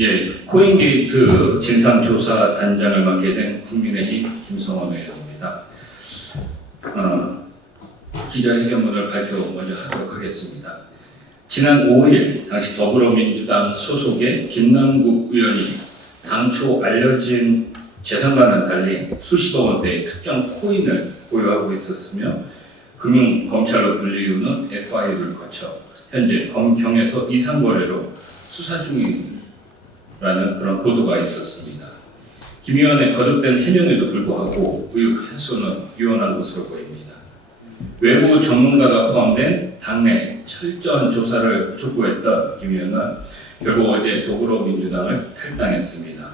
예, 코인게이트 진상조사단장을 맡게 된 국민의힘 김성원 의원입니다. 기자회견문을 발표 먼저 하도록 하겠습니다. 지난 5일 당시 더불어민주당 소속의 김남국 의원이 당초 알려진 재산과는 달리 수십억 원대의 특정 코인을 보유하고 있었으며 금융검찰로 불릴 이유는 FIR을 거쳐 현재 검경에서 이상거래로 수사 중이라는 그런 보도가 있었습니다. 김 의원의 거듭된 해명에도 불구하고 의혹 해소는 유연한 것으로 보입니다. 외부 전문가가 포함된 당내 철저한 조사를 촉구했던 김 의원은 결국 어제 더불어민주당을 탈당했습니다.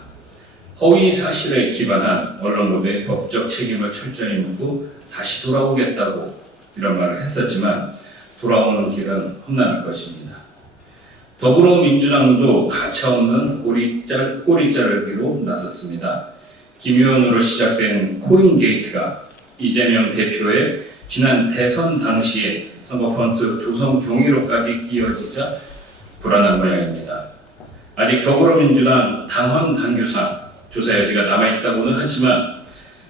허위 사실에 기반한 언론법의 법적 책임을 철저히 묻고 다시 돌아오겠다고 이런 말을 했었지만 돌아오는 길은 험난할 것입니다. 더불어민주당도 가차없는 꼬리자르기로 나섰습니다. 김 의원으로 시작된 코인게이트가 이재명 대표의 지난 대선 당시에 선거펀드 조성 경위로까지 이어지자 불안한 모양입니다. 아직 더불어민주당 당헌 당규상 조사 여지가 남아있다고는 하지만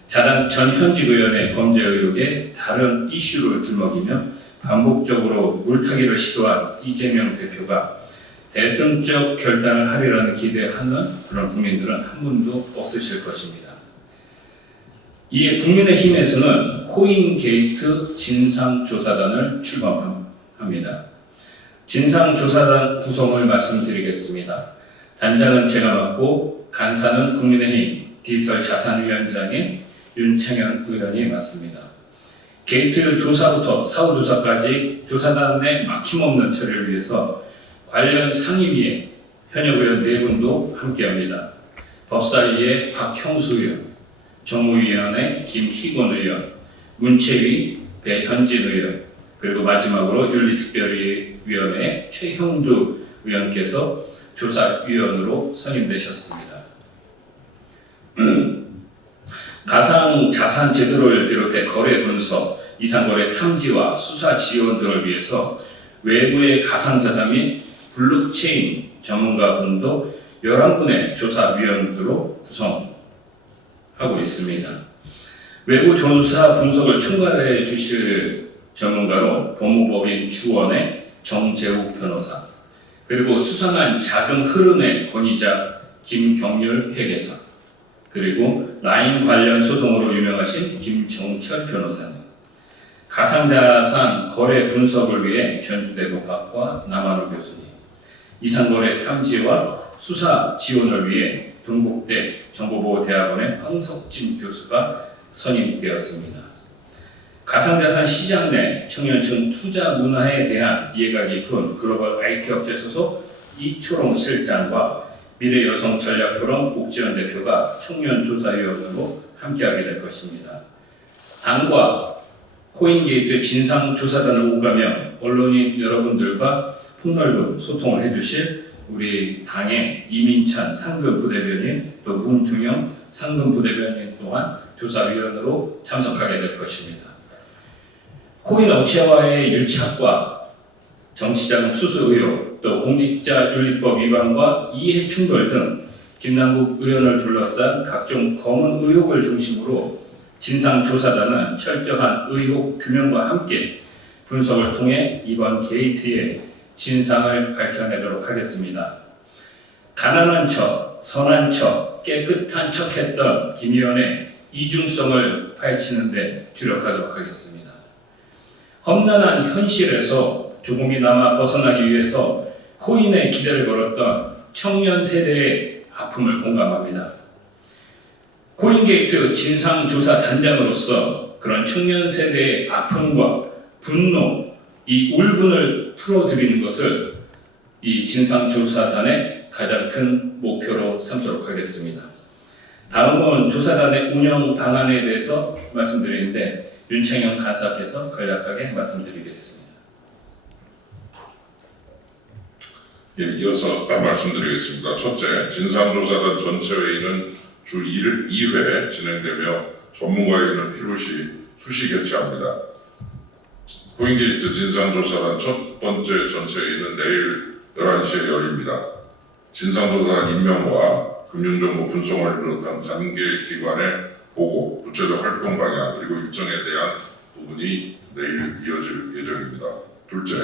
전 현직 의원의 범죄 의혹에 다른 이슈를 들먹이며 반복적으로 물타기를 시도한 이재명 대표가 대승적 결단을 하리라는 기대하는 그런 국민들은 한 분도 없으실 것입니다. 이에 국민의힘에서는 코인게이트 진상조사단을 출범합니다. 진상조사단 구성을 말씀드리겠습니다. 단장은 제가 맡고 간사는 국민의힘 디지털자산위원장의 윤창현 의원이 맡습니다. 게이트 조사부터 사후조사까지 조사단의 막힘없는 처리를 위해서 관련 상임위에 현역 의원 4분도 함께합니다. 법사위의 박형수 의원, 정무위원회 김희곤 의원, 문체위 배현진 의원, 그리고 마지막으로 윤리특별위원회 최형두 의원께서 조사위원으로 선임되셨습니다. 가상자산 제도를 비롯해 거래 분석, 이상거래 탐지와 수사 지원 등을 위해서 외부의 가상자산 및 블록체인 전문가분도 11분의 조사위원으로 구성하고 있습니다. 외부 조사 분석을 총괄해 주실 전문가로 법무법인 주원의 정재욱 변호사, 그리고 수상한 자금 흐름의 권위자 김경률 회계사, 그리고 라인 관련 소송으로 유명하신 김정철 변호사님, 가상자산 거래 분석을 위해 전주대법학과 남한우 교수님, 이상거래 탐지와 수사 지원을 위해 동국대 정보보호대학원의 황석진 교수가 선임되었습니다. 가상자산 시장 내 청년층 투자 문화에 대한 이해가 깊은 글로벌 IT 업체 소속 이초롱 실장과 미래여성전략포럼 옥지연 대표가 청년조사위원으로 함께하게 될 것입니다. 당과 코인게이트 진상조사단을 오가며 언론인 여러분들과 폭넓은 소통을 해주실 우리 당의 이민찬 상근부대변인, 또 문중영 상근부대변인 또한 조사위원으로 참석하게 될 것입니다. 코인 업체와의 유착과 정치자금 수수 의혹, 또 공직자윤리법 위반과 이해 충돌 등 김남국 의원을 둘러싼 각종 검은 의혹을 중심으로 진상조사단은 철저한 의혹 규명과 함께 분석을 통해 이번 게이트의 진상을 밝혀내도록 하겠습니다. 가난한 척, 선한 척, 깨끗한 척했던 김 의원의 이중성을 파헤치는 데 주력하도록 하겠습니다. 험난한 현실에서 조금이나마 벗어나기 위해서 코인에 기대를 걸었던 청년 세대의 아픔을 공감합니다. 코인게이트 진상조사단장으로서 그런 청년 세대의 아픔과 분노, 이 울분을 풀어드리는 것을 이 진상조사단의 가장 큰 목표로 삼도록 하겠습니다. 다음은 조사단의 운영 방안에 대해서 말씀드리는데 윤창현 간사께서 간략하게 말씀드리겠습니다. 예, 이어서 말씀드리겠습니다. 첫째, 진상조사단 전체 회의는 주 2회 진행되며 전문가 회의는 필요시 수시 개최합니다. 코인게이트 진상조사단 첫 번째 전체 회의는 내일 11시에 열립니다. 진상조사 임명과 금융정보 분석을 비롯한 단계 기관의 보고, 구체적 활동 방향 그리고 일정에 대한 부분이 내일 이어질 예정입니다. 둘째,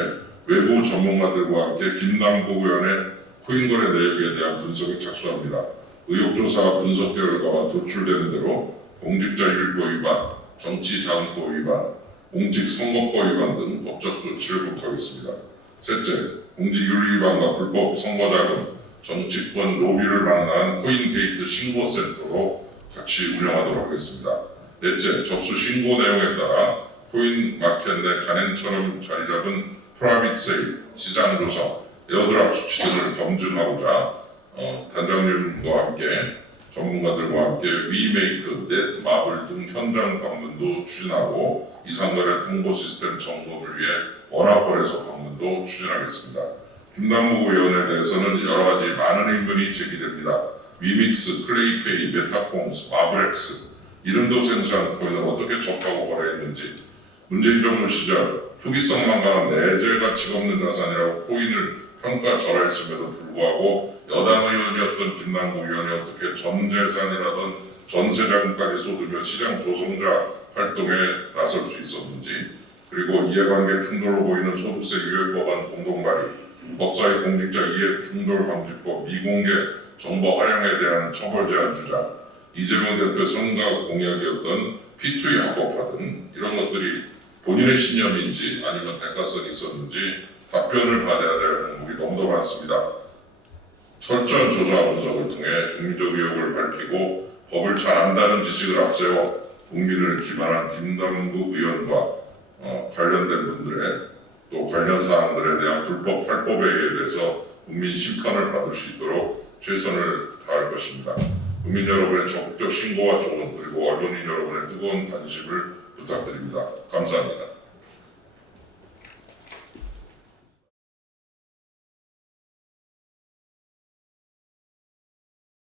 외부 전문가들과 함께 김남국 의원의 코인거래 내역에 대한 분석에 착수합니다. 의혹조사 분석 결과가 도출되는 대로 공직자율법 위반, 정치자금법 위반, 공직선거법 위반 등 법적 조치를 부탁하겠습니다. 셋째, 공직윤리 위반과 불법 선거자금, 정치권 로비를 막는 코인게이트 신고센터로 같이 운영하도록 하겠습니다. 넷째, 접수 신고 내용에 따라 코인 마켓 내 간행처럼 자리 잡은 프라이빗 세일, 시장 조성, 에어드랍 수치 등을 검증하고자 단장님과 함께 전문가들과 함께 위메이크, 넷마블 등 현장 방문도 추진하고 이상거래 통보 시스템 점검을 위해 원화거래소 방문도 추진하겠습니다. 김남국 의원에 대해서는 여러 가지 많은 의문이 제기됩니다. 위믹스, 클레이페이, 메타콩스, 마블엑스 이름도 생소한 코인을 어떻게 접하고 거래했는지, 문재인 정부 시절 투기성만 강한 내재 가치가 없는 자산이라고 코인을 평가절하했음에도 불구하고 여당 의원이었던 김남국 의원이 어떻게 전 재산이라던 전세 자금까지 쏟으며 시장 조성자 활동에 나설 수 있었는지, 그리고 이해관계 충돌로 보이는 소득세 유예 법안 공동 발의, 법사위 공직자 이해 충돌 방지법 미공개 정보 활용에 대한 처벌 제한 주장, 이재명 대표 선거 공약이었던 P2E 합법화 등 이런 것들이 본인의 신념인지 아니면 대가성이 있었는지 답변을 받아야 될 항목이 너무도 많습니다. 철저한 조사 분석을 통해 국민적 의혹을 밝히고 법을 잘 안다는 지식을 앞세워 국민을 기만한 김남국 의원과 관련된 분들의 또 관련 사항들에 대한 불법 탈법에 대해서 국민 심판을 받을 수 있도록 최선을 다할 것입니다. 국민 여러분의 적극적 신고와 조언 그리고 언론인 여러분의 뜨거운 관심을 부탁드립니다. 감사합니다.